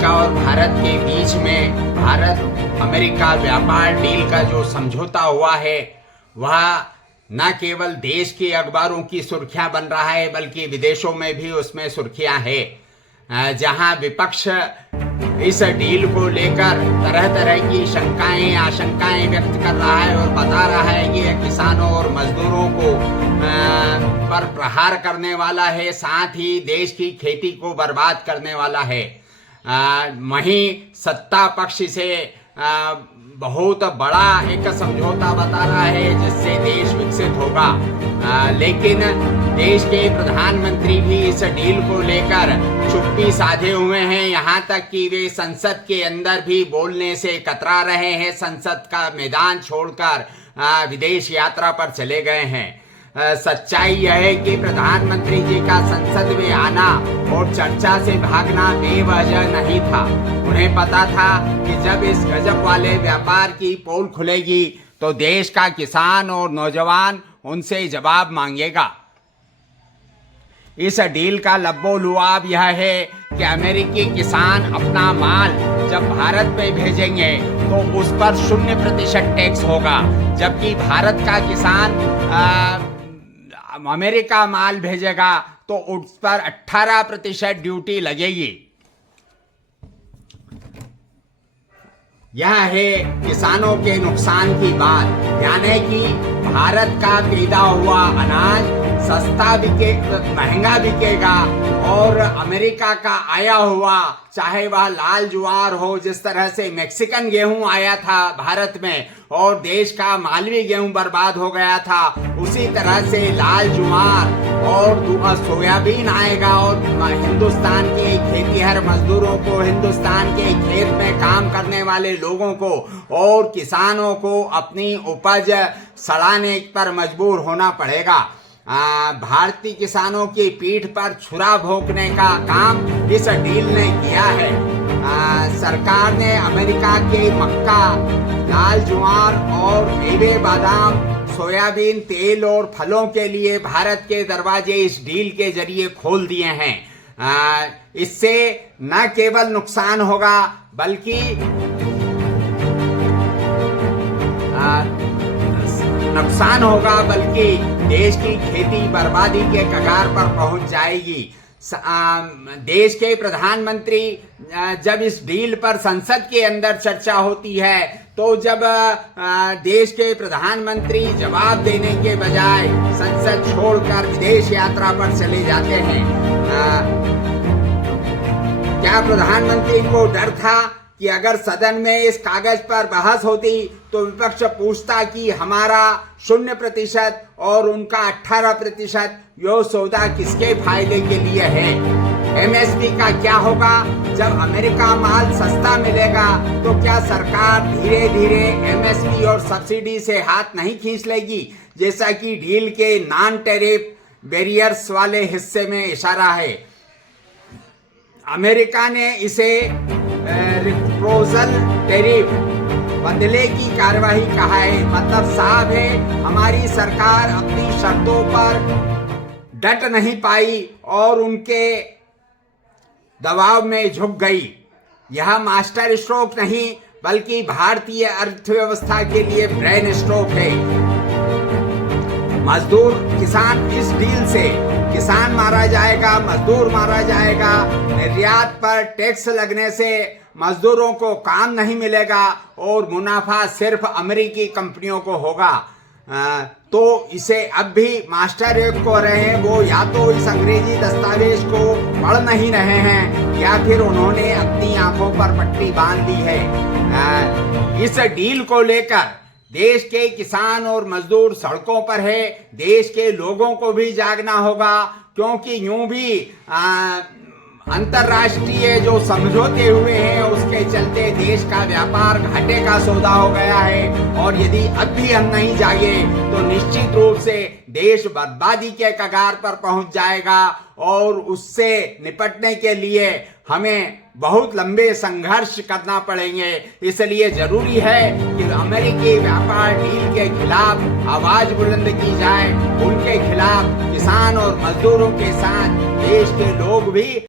America और भारत के बीच में भारत अमेरिका व्यापार डील का जो समझौता हुआ है वह न केवल देश के अखबारों की सुर्खियां बन रहा है बल्कि विदेशों में भी उसमें सुर्खियां है। जहां विपक्ष इस डील को लेकर तरह तरह की शंकाएं आशंकाएं व्यक्त कर रहा है और बता रहा है कि यह किसानों और मजदूरों को पर प्रहार करने वाला है, साथ ही देश की खेती को बर्बाद करने वाला है। वहीं सत्ता पक्ष से बहुत बड़ा एक समझौता बता रहा है जिससे देश विकसित होगा, लेकिन देश के प्रधानमंत्री भी इस डील को लेकर चुप्पी साधे हुए हैं। यहाँ तक कि वे संसद के अंदर भी बोलने से कतरा रहे हैं, संसद का मैदान छोड़कर विदेश यात्रा पर चले गए हैं। सच्चाई यह है कि प्रधानमंत्री जी का संसद में आना और चर्चा से भागना बेवजह नहीं था। उन्हें पता था कि जब इस गजब वाले व्यापार की पोल खुलेगी तो देश का किसान और नौजवान उनसे जवाब मांगेगा। इस डील का लब्बो-लुआब यह है कि अमेरिकी किसान अपना माल जब भारत में भेजेंगे तो उस पर 0% टैक्स होगा, जबकि भारत का किसान अमेरिका माल भेजेगा तो उस पर 18% ड्यूटी लगेगी। यह है किसानों के नुकसान की बात, यानी कि भारत का पैदा हुआ अनाज सस्ता बिके महंगा बिकेगा और अमेरिका का आया हुआ, चाहे वह लाल ज्वार हो, जिस तरह से मैक्सिकन गेहूं आया था भारत में और देश का मालवी गेहूं बर्बाद हो गया था, उसी तरह से लाल ज्वार और सोयाबीन आएगा और हिंदुस्तान के खेतीहर मजदूरों को, हिंदुस्तान के खेत में काम करने वाले लोगों को और किसानों को अपनी उपज सड़ाने पर मजबूर होना पड़ेगा। भारतीय किसानों की पीठ पर छुरा भोंकने का काम इस डील ने किया है। सरकार ने अमेरिका के मक्का, लाल ज्वार और मेवे, बादाम, सोयाबीन तेल और फलों के लिए भारत के दरवाजे इस डील के जरिए खोल दिए हैं। इससे न केवल नुकसान होगा बल्कि देश की खेती बर्बादी के कगार पर पहुंच जाएगी। देश के प्रधानमंत्री जब इस डील पर संसद के अंदर चर्चा होती है तो जब देश के प्रधानमंत्री जवाब देने के बजाय संसद छोड़कर विदेश यात्रा पर चले जाते हैं, क्या प्रधानमंत्री को डर था कि अगर सदन में इस कागज पर बहस होती तो विपक्ष पूछता कि हमारा 0% और उनका 18% यो सौदा किसके फायदे के लिए है? एमएसपी का क्या होगा? जब अमेरिका माल सस्ता मिलेगा तो क्या सरकार धीरे धीरे एमएसपी और सब्सिडी से हाथ नहीं खींच लेगी, जैसा कि डील के नॉन टैरिफ बैरियर्स वाले हिस्से में इशारा है? अमेरिका ने इसे रिप्रोजल टैरिफ बदले की कार्यवाही कहा है। मतलब साफ है, हमारी सरकार अपनी शर्तों पर डट नहीं पाई और उनके दबाव में झुक गई। यह मास्टर स्ट्रोक नहीं बल्कि भारतीय अर्थव्यवस्था के लिए ब्रेन स्ट्रोक है। मजदूर किसान, इस डील से किसान मारा जाएगा, मजदूर मारा जाएगा। निर्यात पर टैक्स लगने से मजदूरों को काम नहीं मिलेगा और मुनाफा सिर्फ अमेरिकी कंपनियों को होगा। तो इसे अब भी मास्टर को रहे हैं, वो या तो इस अंग्रेजी दस्तावेज को पढ़ नहीं रहे हैं या फिर उन्होंने अपनी आंखों पर पट्टी बांध दी है। इस डील को लेकर देश के किसान और मजदूर सड़कों पर है। देश के लोगों को भी जागना होगा, क्योंकि यूं भी अंतर्राष्ट्रीय जो समझौते हुए हैं उसके चलते देश का व्यापार घाटे का सौदा हो गया है और यदि अब भी हम नहीं जागे तो निश्चित रूप से देश बर्बादी के कगार पर पहुंच जाएगा और उससे निपटने के लिए हमें बहुत लंबे संघर्ष करना पड़ेंगे। इसलिए जरूरी है कि अमेरिकी व्यापार डील के खिलाफ आवाज बुलंद की जाए। उनके खिलाफ किसान और मजदूरों के साथ देश के लोग भी